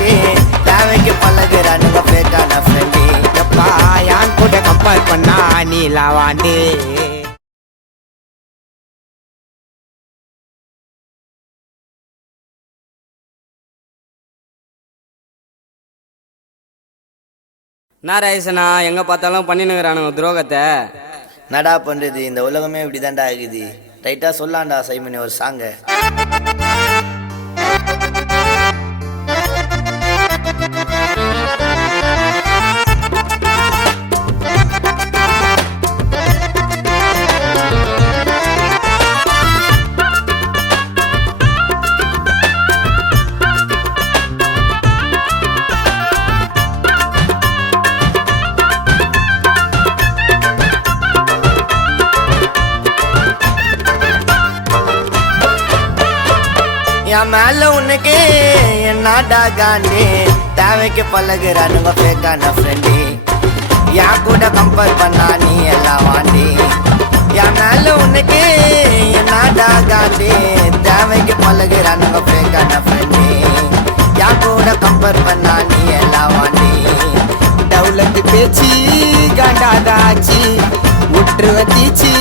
காண்டி தேவைக்கு பழகுறானுங்க பேக்கான ஃப்ரெண்டு எப்பா யான் கூட கம்பேர் பண்ணா நீ லாவாண்டு என்ன ராயசனா எங்கே பார்த்தாலும் பண்ணினுங்கிறானுங்க துரோகத்தை. நடா பண்றது இந்த உலகமே இப்படி தான்டா ஆகுது ரைட்டா சொல்லாண்டா சைமனி ஒரு சாங்க என் மேல உனக்கு என்னடா காண்டி? தேவைக்கு பழகுறானுங்க பேக்கான ஃப்ரெண்டு என் கூட கம்பேர் பண்ணா நீ எல்லாம் வாண்டி. என் மேல உனக்கு என்னடா காண்டி? தேவைக்கு பழகுறானுங்க பேக்கான ஃப்ரெண்டு என் கூட கம்பேர் பண்ணா நீ எல்லாம் வாண்டி. டவுலத்து பேச்சு காண்டாதாச்சு. உற்று வந்தீச்சு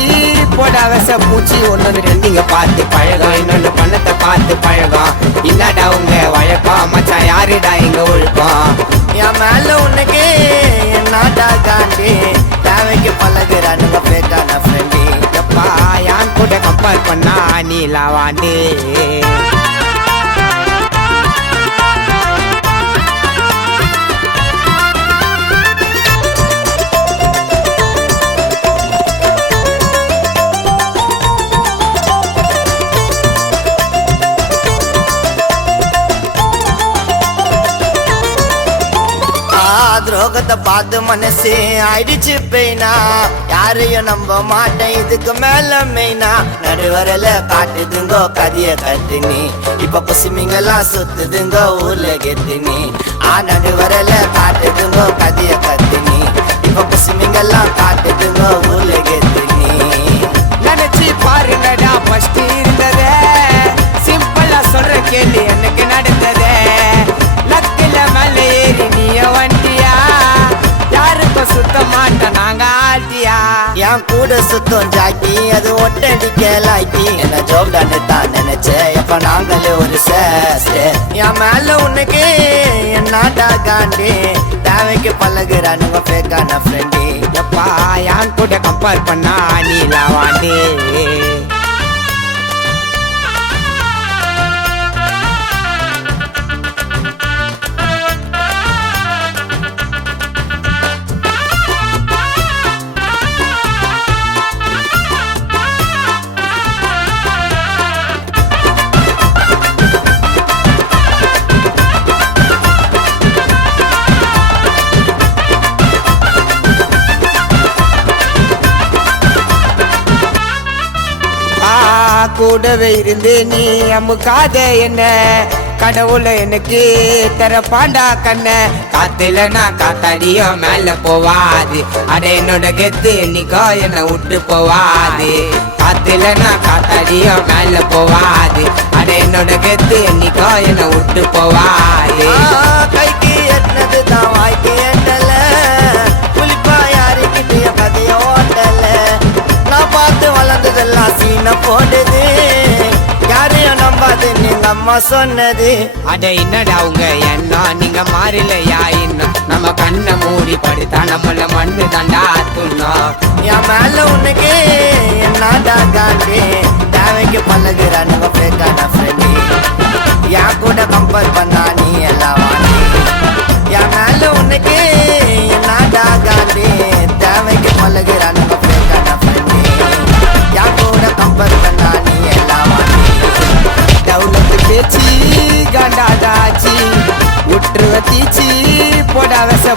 போடா வச பூச்சி ரெண்டு ரெண்டுங்க பார்த்து பழகம் இன்னொன்று பண்ணத்தை பார்த்து பழகம் இல்லடா உங்க வழக்கம் மச்சான் யாருடா இங்க ஒழுக்கம் என் மேல உனக்கு என்னடா காண்டி தேவைக்கு பழகுறானுங்க பேட்டான ஃப்ரெண்டு எப்பா யான் கூட கம்பேர் பண்ணா நீ லாவாண்டு துரோகத்தை பார்த்து மனசு ஆயிடுச்சு பெய்னா? யாரையும் நம்ப மாட்டேன் இதுக்கு மேல மெய்னா? நடுவரல காட்டுதுங்கோ கதிய கத்துனி இப்ப பசுமிங்கெல்லாம் சுத்துதுங்கோ ஊர்ல கெத்துனி ஆ நடுவரல காட்டுதுங்கோ கதிய கத்துனி இப்ப பசுமிங்கெல்லாம் காட்டுதுங்கோ ஊர்ல கெத்துனி நினைச்சு பாருங்கடா ஃபர்ஸ்ட் என் கூட சுத்தம் ஜாக்கி அது ஒட்டடிக்க லாக்கி என்ன ஜோப்டான்னு தான் நினைச்சேன் எப்ப நாங்களே ஒரு சேஸ்ட். என் மேல உனக்கு என்னடா காண்டி தேவைக்கு பழகுறானுங்க பேக்கான ஃப்ரெண்டு எப்பா யான் கூட கம்பேர் பண்ணா நீ லாவாண்டு கூடவே இருந்து நீ அமுக்காத என்ன? கடவுளை எனக்கு தர பாண்டா கண்ண. காத்துல நான் காத்தாடியோ மேல போவாது. அட என்னோட கெத்து என்னைக்கோ என்ன விட்டு போவாது. காத்துல நான் காத்தாடியோ மேல போவாது. அட என்னோட கெத்து என்னைக்கோ என்ன விட்டு போவாது. கைக்கு எட்டினது தான் வாய் பார்த்து வளர்ந்ததெல்லாம் சீன போடுது யாரையும் நம்பாது நீங்க அம்மா சொன்னது. அட என்னடா உங்க என்ன நீங்க மாறலையா இன்னும்? நம்ம கண்ணை மூடி படுத்தா நம்மள மண்ணு தாண்டா துண்ணோம் என் மேல உனக்கு என்னடா காண்டி தேவைக்கு பழகுறானுங்க பேக்கான ஃப்ரெண்டு என் கூட கம்பேர் பண்ணா நீ எல்லாம் என் மேல உனக்கு என்னடா காண்டி தேவைக்கு பழகுறானுங்க பேக்கான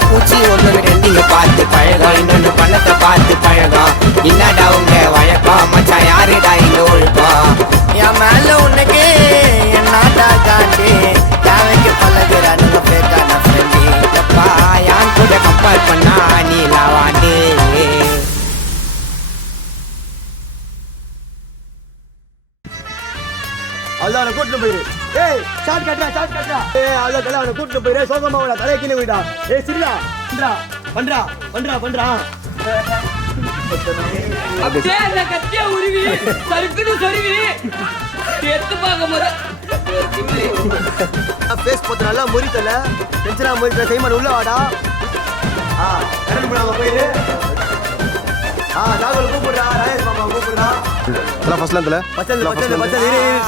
பூச்சி ஒன்று ரெண்டிங்க பார்த்து பழகம் இன்னொன்று பணத்தை பார்த்து பழகம் என்னடா உங்க வழக்கம் மச்சான் யாருடா இங்க ஒழுக்கம் என் மேல உனக்கு என்னடா காண்டி தேவைக்கு பழகுறானுங்க பேக்கான ஃப்ரெண்டு எப்பா யான் கூட கம்பேர் பண்ணா? நீ லாவாண்டு அதான் கூட்டிட்டு போயிரு. ஏய் ஷார்ட் கட்டா ஷார்ட் கட்டா ஏய் அதான் கல்ல அவனை கூட்டிட்டு போயிரு. சோகமா அவனை தலையை கீழே விடா. ஏய் சிரிடா. பண்றா பண்றா பண்றா பண்றா. அப்படியே அந்த கத்திய உருவி சறுக்குன்னு சொருவி. எத்து பார்க்க போற. ஃபேஸ் பார்த்து நல்லா முறித்தல. டென்ஷனா முறித்தல செய்மான் உள்ள வாடா. ஆ கரண்ட் பண்ணாம போயிரு. தல ஃபர்ஸ்ட்ல தல இரு இரு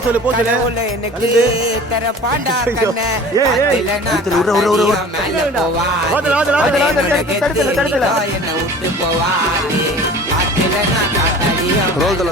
சொல்லு, போ சொல்லு. தர பாண்டா. கண்ண ஏய், ஏய். என்னை விட்டு நான் ரோல் ரோல் தல